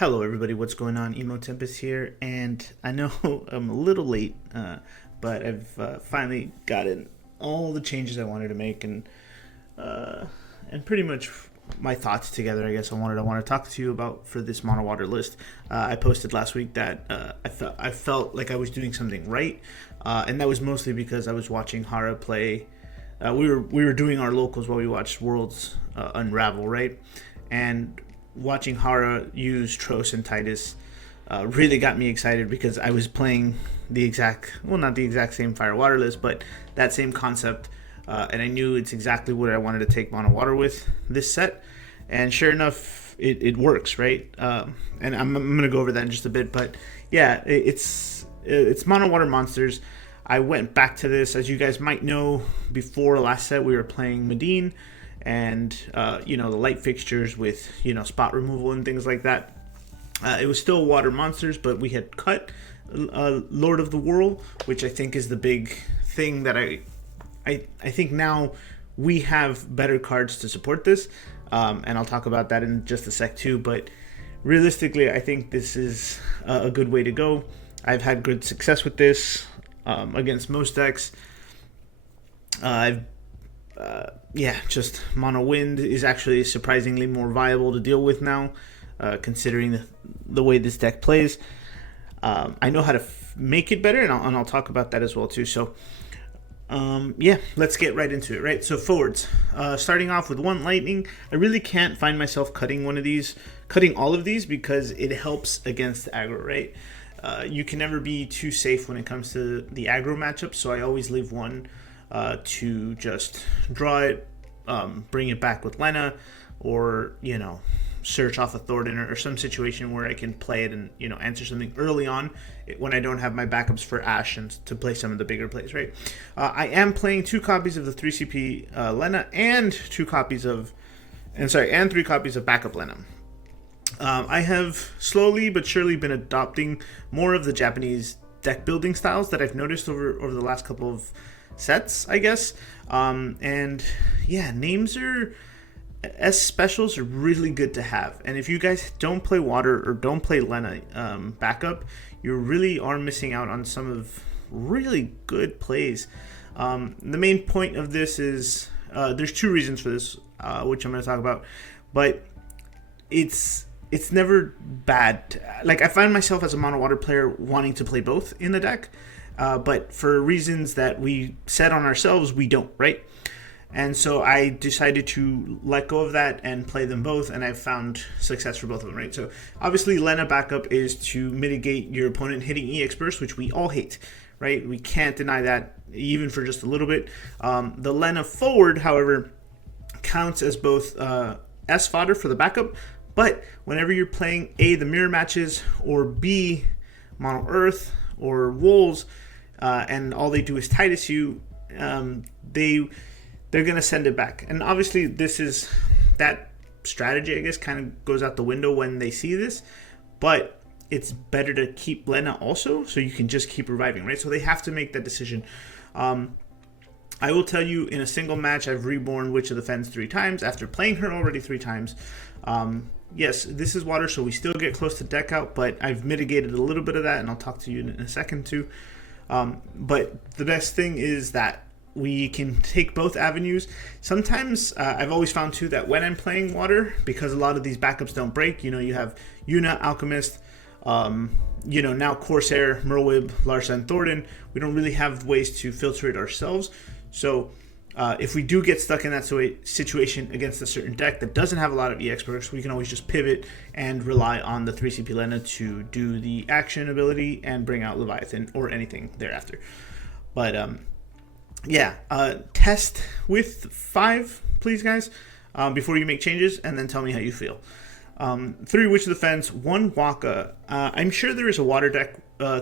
Hello, everybody. What's going on? Emo Tempest here, and I know I'm a little late, but I've finally gotten all the changes I wanted to make, and pretty much my thoughts together. I guess I want to talk to you about for this mono water list. I posted last week that I felt like I was doing something right, and that was mostly because I was watching Hara play. We were doing our locals while we watched Worlds Unravel, right? And watching Hara use Tros and Titus really got me excited because I was playing not the exact same fire water list, but that same concept, and I knew it's exactly what I wanted to take mono water with this set, and sure enough, it works, right? And I'm gonna go over that in just a bit, but yeah, it's mono water monsters. I went back to this, as you guys might know. Before last set, we were playing Medine, and the light fixtures with spot removal and things like that. It was still water monsters, but we had cut Lord of the Whirl, which I think is the big thing that I think now we have better cards to support this, and I'll talk about that in just a sec too. But realistically, I think this is a good way to go. I've had good success with this against most decks. Just mono wind is actually surprisingly more viable to deal with now, considering the way this deck plays. I know how to make it better, and I'll talk about that as well too. So, let's get right into it. Right, so forwards. Starting off with one lightning. I really can't find myself cutting all of these because it helps against aggro. Right, you can never be too safe when it comes to the aggro matchups. So I always leave one to just draw it, bring it back with Lena, or search off a Thornton or some situation where I can play it and answer something early on when I don't have my backups for Ash and to play some of the bigger plays. Right, I am playing 2 copies of the 3CP Lena and 3 copies of backup Lena. I have slowly but surely been adopting more of the Japanese deck building styles that I've noticed over the last couple of sets, I guess. Names are S specials are really good to have. And if you guys don't play water or don't play Lena backup, you really are missing out on some of really good plays. The main point of this is there's 2 reasons for this, which I'm going to talk about, but it's never bad. Like, I find myself as a mono water player wanting to play both in the deck, but for reasons that we set on ourselves, we don't, right? And so I decided to let go of that and play them both, and I've found success for both of them, right? So obviously Lena backup is to mitigate your opponent hitting EX burst, which we all hate, right? We can't deny that even for just a little bit. The Lena forward, however, counts as both S fodder for the backup, but whenever you're playing A, the mirror matches, or B, mono earth or wolves, and all they do is Titus you, they're going to send it back. And obviously that strategy, I guess, kind of goes out the window when they see this, but it's better to keep Lena also, so you can just keep reviving, right? So they have to make that decision. I will tell you, in a single match, I've reborn Witch of the Fens 3 times after playing her already 3 times. Yes, this is water, so we still get close to deck out, but I've mitigated a little bit of that, and I'll talk to you in a second too. But the best thing is that we can take both avenues. Sometimes I've always found too that when I'm playing water, because a lot of these backups don't break, you have Yuna, Alchemist, now Corsair, Merwib, Larsa, Thornton. We don't really have ways to filter it ourselves. So if we do get stuck in that situation against a certain deck that doesn't have a lot of EX perks, we can always just pivot and rely on the 3CP Lena to do the action ability and bring out Leviathan or anything thereafter. But test with 5, please, guys, before you make changes, and then tell me how you feel. 3 Witch of the Fens, 1 Waka. I'm sure there is a water deck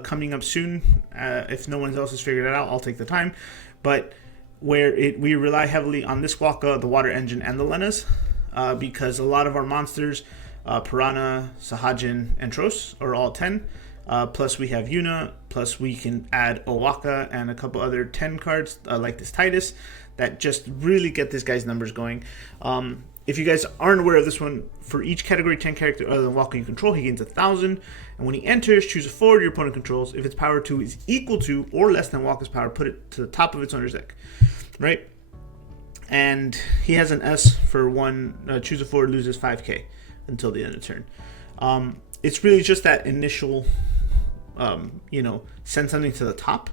coming up soon. If no one else has figured it out, I'll take the time. But where we rely heavily on this Waka, the water engine, and the Lenas, because a lot of our monsters, Piranha, Sahajin, and Tros, are all 10. Plus we have Yuna, plus we can add Owaka and a couple other 10 cards like this Titus that just really get this guy's numbers going. if you guys aren't aware of this one, for each category 10 character other than Walker you control, he gains 1,000. And when he enters, choose a forward your opponent controls. If its power 2 is equal to or less than Walker's power, put it to the top of its owner's deck. Right? And he has an S for one, choose a forward, loses 5k until the end of the turn. It's really just that initial, send something to the top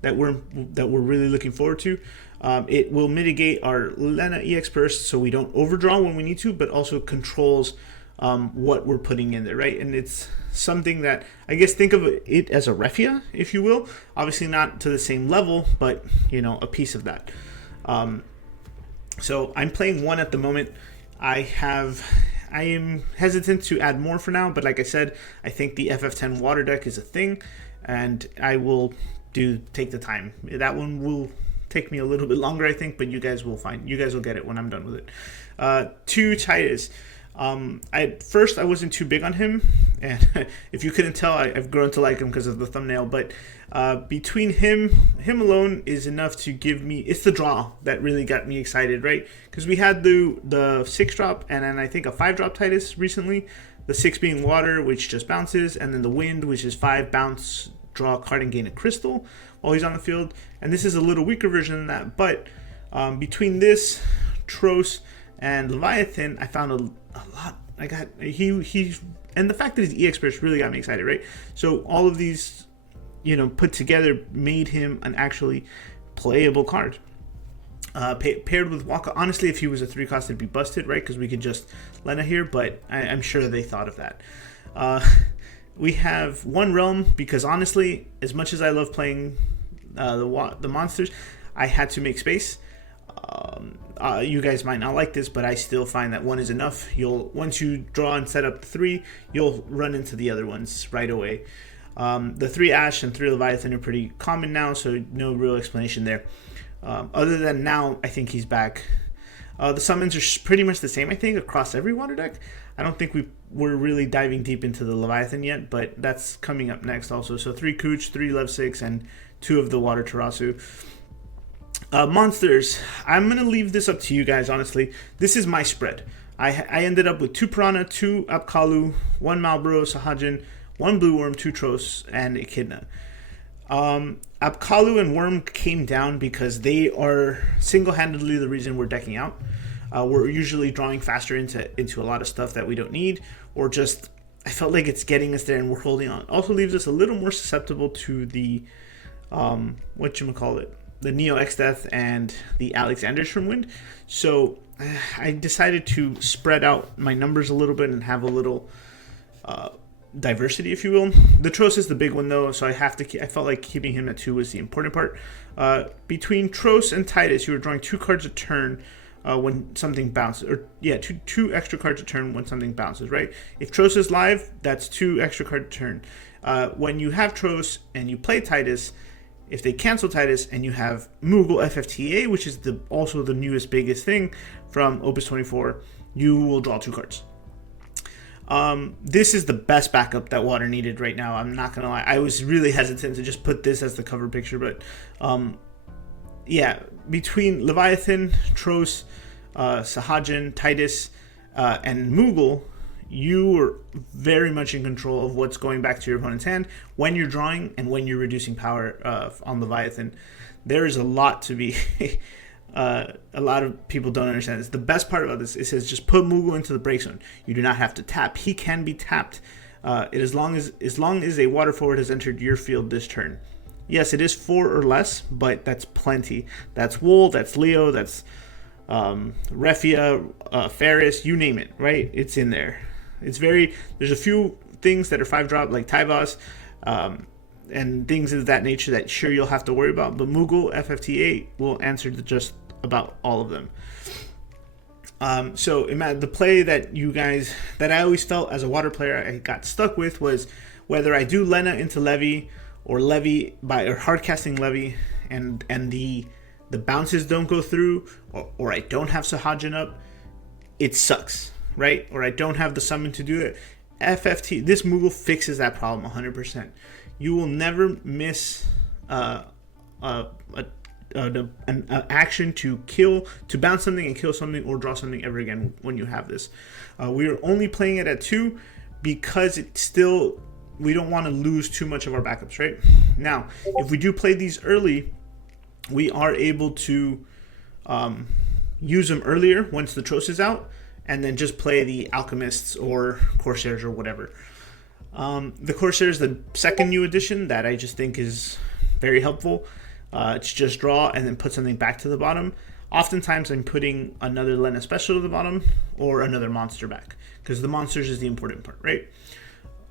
that we're really looking forward to. It will mitigate our Lena EX burst so we don't overdraw when we need to, but also controls what we're putting in there, right? And it's something that, I guess, think of it as a Refia, if you will. Obviously not to the same level, but, a piece of that. So I'm playing one at the moment. I am hesitant to add more for now, but like I said, I think the FF10 water deck is a thing, and I will take the time. That one will take me a little bit longer, I think, but you guys will get it when I'm done with it. 2 Titus. At first I wasn't too big on him, and if you couldn't tell, I've grown to like him because of the thumbnail, but between him alone is enough to give me, it's the draw that really got me excited, right? Because we had the 6-drop and then I think a 5-drop Titus recently, the 6 being water, which just bounces, and then the wind, which is 5 bounce, draw a card and gain a crystal while he's on the field. And this is a little weaker version than that, but between this, Tros, and Leviathan, I found a lot. And the fact that his EX burst really got me excited, right? So all of these, put together made him an actually playable card. Paired with Waka, honestly, if he was a 3-cost, it'd be busted, right? Because we could just Lena here, but I'm sure they thought of that. We have 1 realm because honestly, as much as I love playing the monsters, I had to make space. You guys might not like this, but I still find that 1 is enough. Once you draw and set up 3, you'll run into the other ones right away. The 3 Ash and 3 Leviathan are pretty common now, so no real explanation there. Other than now, I think he's back. The summons are pretty much the same, I think, across every water deck. I don't think we're really diving deep into the Leviathan yet, but that's coming up next also. So 3 Cooch, 3 Lev 6, and 2 of the Water Tarasu. Monsters, I'm going to leave this up to you guys, honestly. This is my spread. I ended up with 2 Piranha, 2 Apkalu, 1 Malboro, Sahajin, 1 Blue Worm, 2 Tros, and Echidna. Apkalu and Worm came down because they are single-handedly the reason we're decking out. We're usually drawing faster into a lot of stuff that we don't need, or just, I felt like it's getting us there and we're holding on. Also leaves us a little more susceptible to the, the Neo X-Death and the Alexanders from Wind. So I decided to spread out my numbers a little bit and have a little diversity, if you will. The Tros is the big one though, so I felt like keeping him at 2 was the important part. Between Tros and Titus, you were drawing 2 cards a turn when something bounces, or two extra cards a turn when something bounces, right? If Tros is live, that's 2 extra cards a turn. When you have Tros and you play Titus, if they cancel Titus and you have Moogle FFTA, which is also the newest biggest thing from Opus 24, you will draw 2 cards. This is the best backup that Water needed right now. I'm not gonna lie. I was really hesitant to just put this as the cover picture, but between Leviathan, Tros, Sahajin, Titus, and Moogle, you are very much in control of what's going back to your opponent's hand when you're drawing and when you're reducing power on Leviathan. There is a lot to be a lot of people don't understand this. The best part about this, it says just put Moogle into the break zone. You do not have to tap. He can be tapped as long as a water forward has entered your field this turn. Yes, it is 4 or less, but that's plenty. That's Wool, that's Leo, that's Refia, Ferris, you name it, right? It's in there. There's a few things that are 5-drop, like Tyvos, and things of that nature that sure you'll have to worry about, but Moogle FFTA will answer just about all of them. So the play that I always felt as a water player I got stuck with was whether I do Lena into Levy or Levy or hard casting Levy and the bounces don't go through, or I don't have Sahajin up, it sucks, right? Or I don't have the summon to do it. This Moogle fixes that problem 100%. You will never miss a an action to kill, to bounce something and kill something or draw something ever again when you have this. We are only playing it at 2 because it's still, we don't want to lose too much of our backups, right? Now, if we do play these early, we are able to use them earlier once the Tros is out, and then just play the Alchemists or Corsairs or whatever. The Corsair is the second new addition that I just think is very helpful. It's just draw and then put something back to the bottom. Oftentimes I'm putting another Lena special to the bottom or another monster back, because the monsters is the important part, right?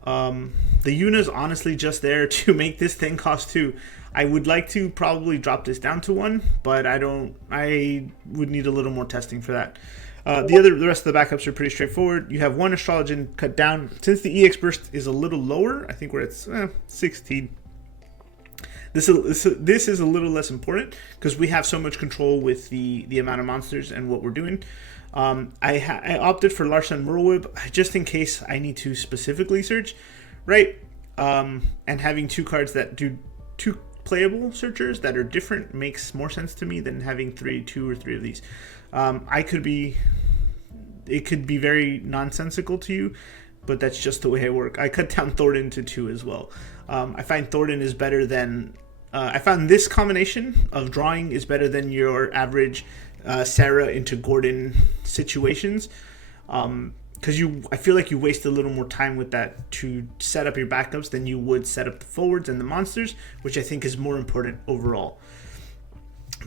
The Yuna is honestly just there to make this thing cost 2. I would like to probably drop this down to 1, but I would need a little more testing for that. The rest of the backups are pretty straightforward. You have 1 Astrologian cut down. Since the EX burst is a little lower, I think we're at 16. This is a little less important because we have so much control with the amount of monsters and what we're doing. I opted for Larson Merwib just in case I need to specifically search, right? And having 2 cards that do 2 playable searchers that are different makes more sense to me than having 2 or 3 of these. It could be very nonsensical to you, but that's just the way I work. I cut down Thornton to 2 as well. I find Thornton is better than... I found this combination of drawing is better than your average Sarah into Gordon situations. Because I feel like you waste a little more time with that to set up your backups than you would set up the forwards and the monsters, which I think is more important overall.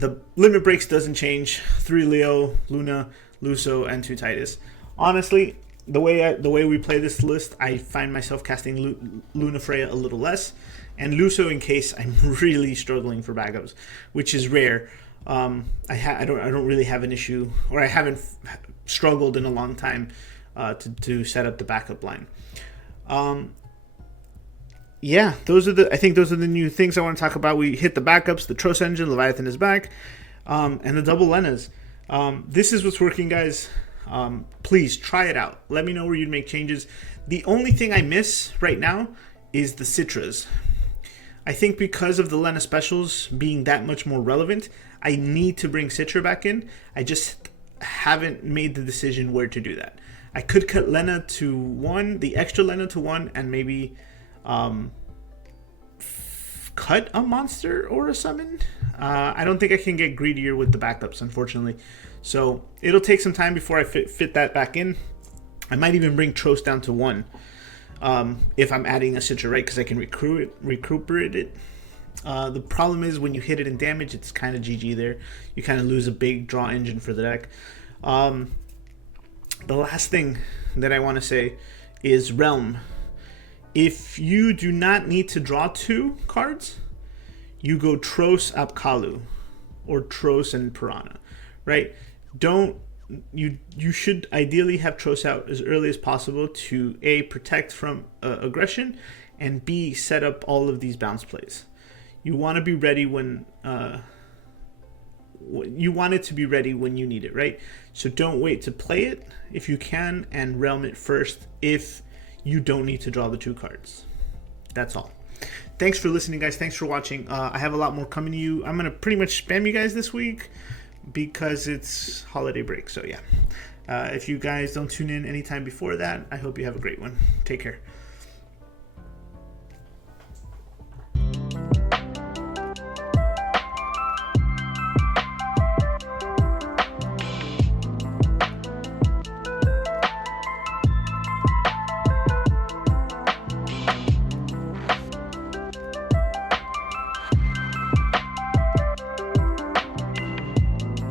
The limit breaks doesn't change. 3 Leo, Luna, Luso, and 2 Titus. Honestly, the way we play this list, I find myself casting Luna Freya a little less, and Luso in case I'm really struggling for backups, which is rare. I don't really have an issue, or I haven't struggled in a long time to set up the backup line. Yeah, I think those are the new things I want to talk about. We hit the backups, the Tros engine, Leviathan is back, and the double Lenas. This is what's working, guys. Please try it out. Let me know where you'd make changes. The only thing I miss right now is the Citras. I think because of the Lena specials being that much more relevant, I need to bring Citra back in. I just haven't made the decision where to do that. I could cut Lena to 1, the extra Lena to 1, and maybe cut a monster or a summon. I don't think I can get greedier with the backups, unfortunately. So it'll take some time before I fit that back in. I might even bring Tros down to 1 if I'm adding a Citra, right? Because I can recuperate it. The problem is when you hit it in damage, it's kind of GG there. You kind of lose a big draw engine for the deck. The last thing that I want to say is Realm. If you do not need to draw 2 cards, you go Tros Apkalu or Tros and Piranha, right? You should ideally have Tros out as early as possible to A, protect from aggression, and B, set up all of these bounce plays. You want to be ready when you want it to be ready when you need it, right? So don't wait to play it if you can, and realm it first if you don't need to draw the 2 cards. That's all. Thanks for listening, guys. Thanks for watching. I have a lot more coming to you. I'm going to pretty much spam you guys this week because it's holiday break. So yeah, if you guys don't tune in anytime before that, I hope you have a great one. Take care.